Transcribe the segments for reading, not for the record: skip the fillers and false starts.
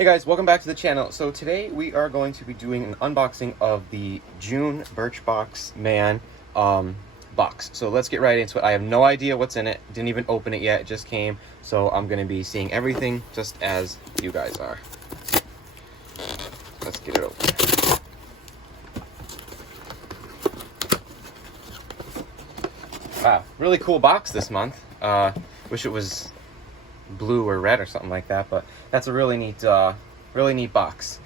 Hey guys, welcome back to the channel. So today we are going to be doing an unboxing of the June Birchbox Man box. So let's get right into it. I have no idea what's in it. Didn't even open it yet. It just came. So I'm going to be seeing everything just as you guys are. Let's get it open. Wow, really cool box this month. Wish it was blue or red or something like that, but that's a really neat box.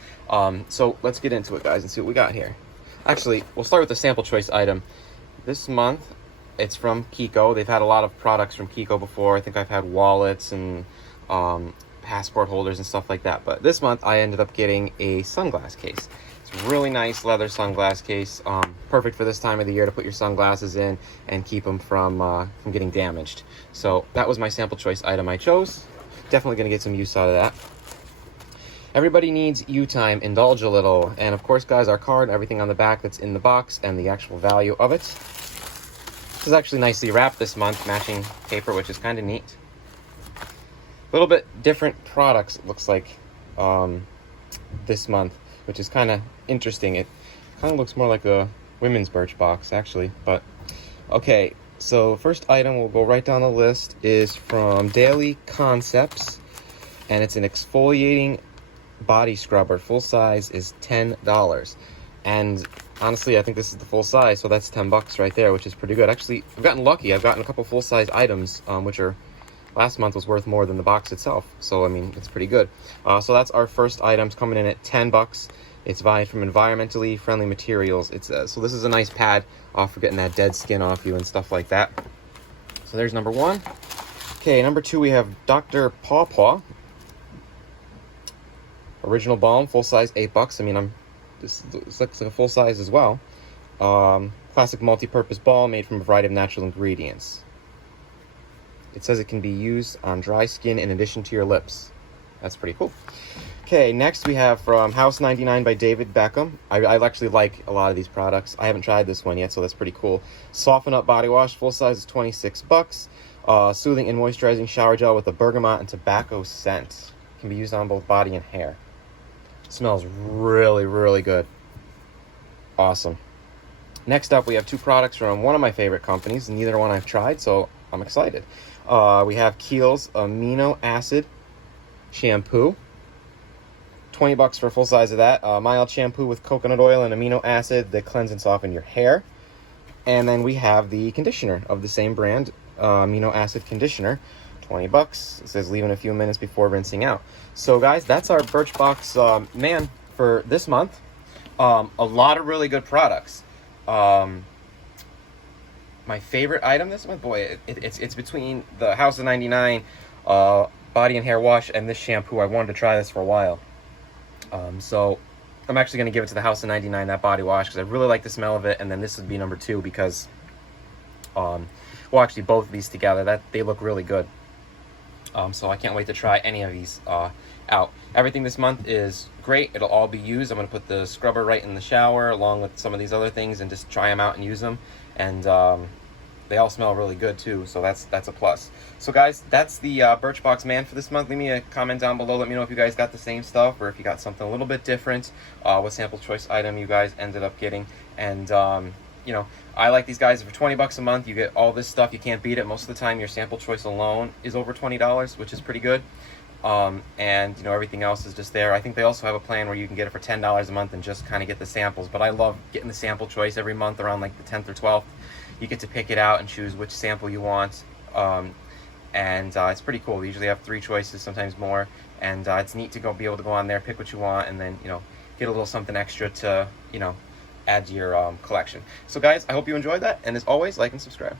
So let's get into it, guys, and see what we got here. Actually, we'll start with the sample choice item. This month it's from Kiko. They've had a lot of products from Kiko before. I think I've had wallets and passport holders and stuff like that, but this month I ended up getting a sunglass case. It's a really nice leather sunglass case, perfect for this time of the year to put your sunglasses in and keep them from getting damaged. So that was my sample choice item I chose. Definitely going to get some use out of that. Everybody needs you time, indulge a little. And of course, guys, our card, everything on the back that's in the box, and the actual value of it. This is actually nicely wrapped this month, matching paper, which is kind of neat. A little bit different products, it looks like, this month, which is kind of interesting. It kind of looks more like a women's Birchbox, actually. But okay, so first item, we'll go right down the list, is from Daily Concepts, and it's an exfoliating body scrubber. Full size is $10, and honestly I think this is the full size, so that's $10 right there, which is pretty good. Actually, I've gotten lucky. I've gotten a couple full-size items, which are last month was worth more than the box itself, so I mean, it's pretty good. So that's our first items, coming in at $10. It's made from environmentally friendly materials. It's so this is a nice pad for getting that dead skin off you and stuff like that. So there's number one. Okay, number two, we have Dr. Pawpaw original balm, full size, $8. I mean, this looks like a full size as well. Classic multi-purpose balm made from a variety of natural ingredients. It says it can be used on dry skin in addition to your lips. That's pretty cool. Okay, next we have from House 99 by David Beckham. I actually like a lot of these products. I haven't tried this one yet, so that's pretty cool. Soften Up Body Wash, full size is $26. Soothing and moisturizing shower gel with a bergamot and tobacco scent. Can be used on both body and hair. Smells really, really good. Awesome. Next up, we have two products from one of my favorite companies. Neither one I've tried, so I'm excited. We have Kiehl's Amino Acid Shampoo. $20 for a full size of that. Mild shampoo with coconut oil and amino acid that cleanse and soften your hair. And then we have the conditioner of the same brand, Amino Acid Conditioner. $20. It says leave in a few minutes before rinsing out. So guys, that's our Birchbox Man for this month. A lot of really good products. My favorite item this month, boy, it's between the House of 99 body and hair wash and this shampoo. I wanted to try this for a while. So I'm actually going to give it to the House of 99, that body wash, because I really like the smell of it. And then this would be number two because, well, actually both of these together, they look really good. So I can't wait to try any of these out. Everything this month is great. It'll all be used. I'm going to put the scrubber right in the shower along with some of these other things and just try them out and use them. And they all smell really good too, so that's a plus. So guys, that's the Birchbox Man for this month. Leave me a comment down below. Let me know if you guys got the same stuff or if you got something a little bit different. What sample choice item you guys ended up getting. And you know, I like these guys. For $20 a month, you get all this stuff. You can't beat it. Most of the time, your sample choice alone is over $20, which is pretty good. And you know, everything else is just there. I think they also have a plan where you can get it for $10 a month and just kind of get the samples. But I love getting the sample choice every month around like the 10th or 12th. You get to pick it out and choose which sample you want. And it's pretty cool. We usually have 3 choices, sometimes more. And it's neat to be able to go on there, pick what you want, and then, you know, get a little something extra to, you know, add to your collection. So guys, I hope you enjoyed that, and as always, like and subscribe.